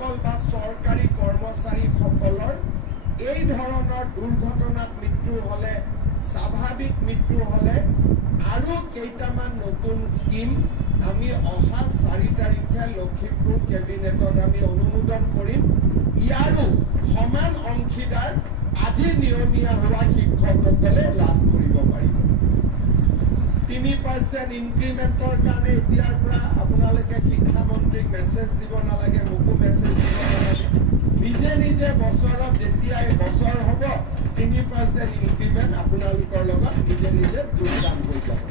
যিসকল বা চৰকাৰী কৰ্মচাৰীসকলৰ এই ধৰণৰ দুৰ্ঘটনাত মৃত্যু হলে স্বাভাৱিক মৃত্যু হলে আৰু কেইটামান নতুন স্কিম আমি অহা 4 তাৰিখে লখিমপুৰ কেবিনেটত আমি অনুমোদন কৰিম। ইয়াৰো সমান অংশীদাৰ আজি নিয়মীয়া হোৱা শিক্ষকসকলে লাভ কৰিব পাৰিব। 3% ইনক্ৰিমেন্টৰ কাৰণে এতিয়াৰ পৰা আপোনালোকে শিক্ষামন্ত্ৰীক মেছেজ দিব নালাগে, মোকো মেছেজ দিব নালাগে। নিজে নিজে বছৰত যেতিয়া বছৰ হ'ব 3% ইনক্ৰিমেন্ট আপোনালোকৰ লগত নিজে নিজে যোগদান হৈ যাব।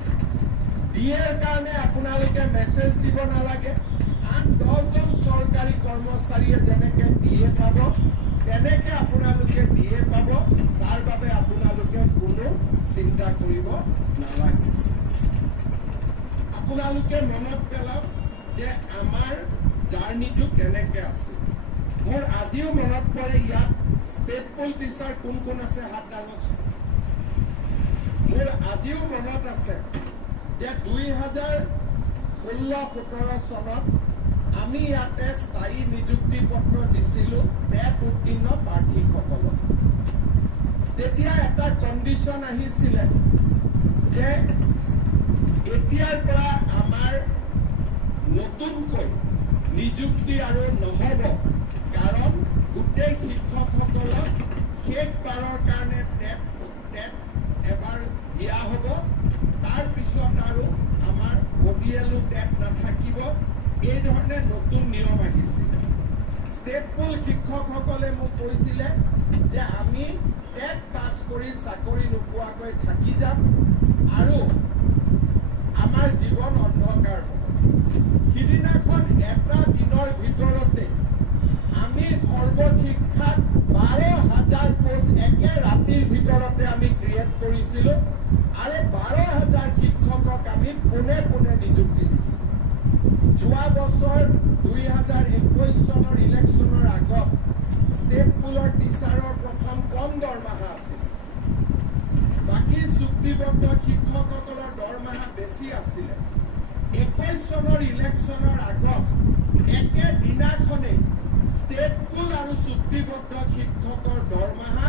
ডিএৰ কাৰণে আপোনালোকে মেছেজ দিব নালাগে। আন 10জন চৰকাৰী কৰ্মচাৰীয়ে যেনেকে ডিএ পাব তেনেকে আপোনালোকে ডিএ পাব। তাৰ বাবে আপোনালোকে কোনো চিন্তা কৰিব নালাগে। আপোনালোকে মনত পেলাওক যে আমাৰ জাৰ্নিটো কেনেকে আছে। মোৰ আজিও মনত পৰে ইয়াত ষ্টেট পুল টিচাৰ কোন কোন আছে হাত দাঙক। মোৰ আজিও মনত আছে যে 2016-17 চনত আমি ইয়াতে স্থায়ী নিযুক্তি পত্ৰ দিছিলো টেট উত্তীৰ্ণ প্ৰাৰ্থীসকলক। তেতিয়া এটা কণ্ডিশ্যন আহিছিলে যে এতিয়াৰ পৰা আমাৰ নতুনকৈ নিযুক্তি আৰু নহব, কাৰণ গোটেই শিক্ষকসকলক শেষবাৰৰ কাৰণে টেট এবাৰ দিয়া হ'ব। তাৰ পিছত আৰু আমাৰ ODL টেট নাথাকিব। এই ধৰণে নতুন নিয়ম আহিছিলে। ষ্টেট পুল শিক্ষকসকলে মোক কৈছিলে যে আমি টেট পাছ কৰি চাকৰি নোপোৱাকৈ থাকি যাম আৰু আমাৰ জীৱন অন্ধকাৰ হ'ব। সিদিনাখন এটা দিনৰ ভিতৰতে আমি সৰ্বশিক্ষাত 12,000 পোষ্ট একে ৰাতিৰ ভিতৰতে আমি ক্ৰিয়েট কৰিছিলো আৰু 12,000 শিক্ষকক আমি পোনে পোনে নিযুক্তি দিছিলো। যোৱা বছৰ 2021 চনৰ ইলেকশ্যনৰ আগত ষ্টেট পুলৰ টিচাৰৰ প্ৰথম কম দৰমহা আছিল। বাকী চুক্তিবদ্ধ শিক্ষকসকলৰ দৰমহা বেছি আছিলে। 21 চনৰ ইলেকশ্যনৰ আগত একে দিনাখনে ষ্টেট পুল আৰু চুক্তিবদ্ধ শিক্ষকৰ দৰমহা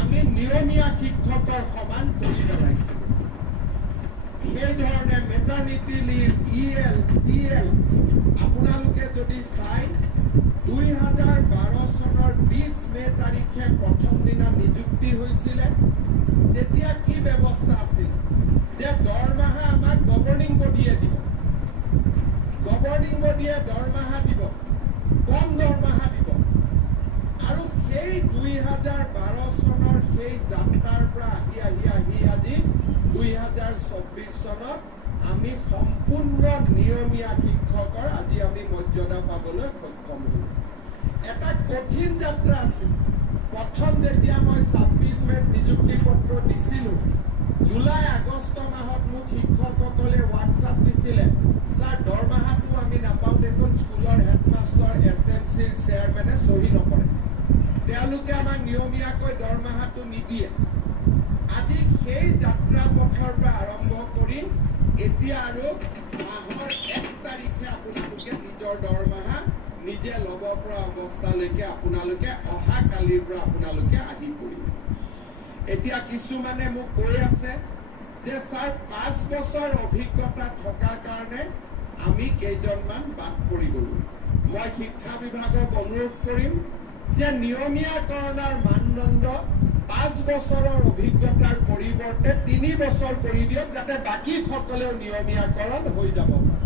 আমি নিয়মীয়া শিক্ষকৰ সমান কৰি পেলাইছিলো। সেই ধৰণে মেটাৰনিটি লিভ, EL, CL আপোনালোকে যদি চাই 2012 চনৰ 20 মে তাৰিখে প্ৰথম দিনা নিযুক্তি হৈছিলে। তেতিয়া কি ব্যৱস্থা আছিল যে দৰমহা আমাক গভৰ্ণিং বডিয়ে দিব। গভৰ্ণিং বডিয়ে দৰমহা দিব, কম দৰমহা দিব। আৰু সেই 2012 চনৰ সেই যাত্ৰাৰ পৰা আহি আজি 2024 চনত আমি সম্পূৰ্ণ নিয়মীয়া শিক্ষকৰ আজি আমি মৰ্যাদা পাবলৈ সক্ষম হলো। এটা কঠিন যাত্ৰা আছিল। প্ৰথম যেতিয়া মই 26 মেত নিযুক্তি পত্ৰ দিছিলো, জুলাই আগষ্ট মাহত মোক শিক্ষকসকলে হোৱাটছআপ দিছিলে, ছাৰ দৰমহাটো আমি নাপাওঁ দেখোন, স্কুলৰ হেডমাষ্টাৰ SMCৰ চেয়াৰমেনে চহী নকৰে, তেওঁলোকে আমাক নিয়মীয়াকৈ দৰমহাটো নিদিয়ে। আজি সেই যাত্ৰা পথৰ পৰা আৰম্ভ কৰি এতিয়া আৰু মাহৰ 1 তাৰিখে আপোনালোকে নিজৰ দৰমহা নিজে ল'ব পৰা অৱস্থালৈকে আপোনালোকে অহা কালিৰ পৰা আপোনালোকে আহি পৰিব। এতিয়া কিছুমানে মোক কৈ আছে যে ছাৰ 5 বছৰ অভিজ্ঞতা থকাৰ কাৰণে আমি কেইজনমান বাদ পৰি গলো। মই শিক্ষা বিভাগক অনুৰোধ কৰিম যে নিয়মীয়াকৰণৰ মানদণ্ড 5 বছৰৰ অভিজ্ঞতাৰ পৰিৱৰ্তে 3 বছৰ কৰি দিয়ক, যাতে বাকী সকলেও নিয়মীয়াকৰণ হৈ যাব পাৰে।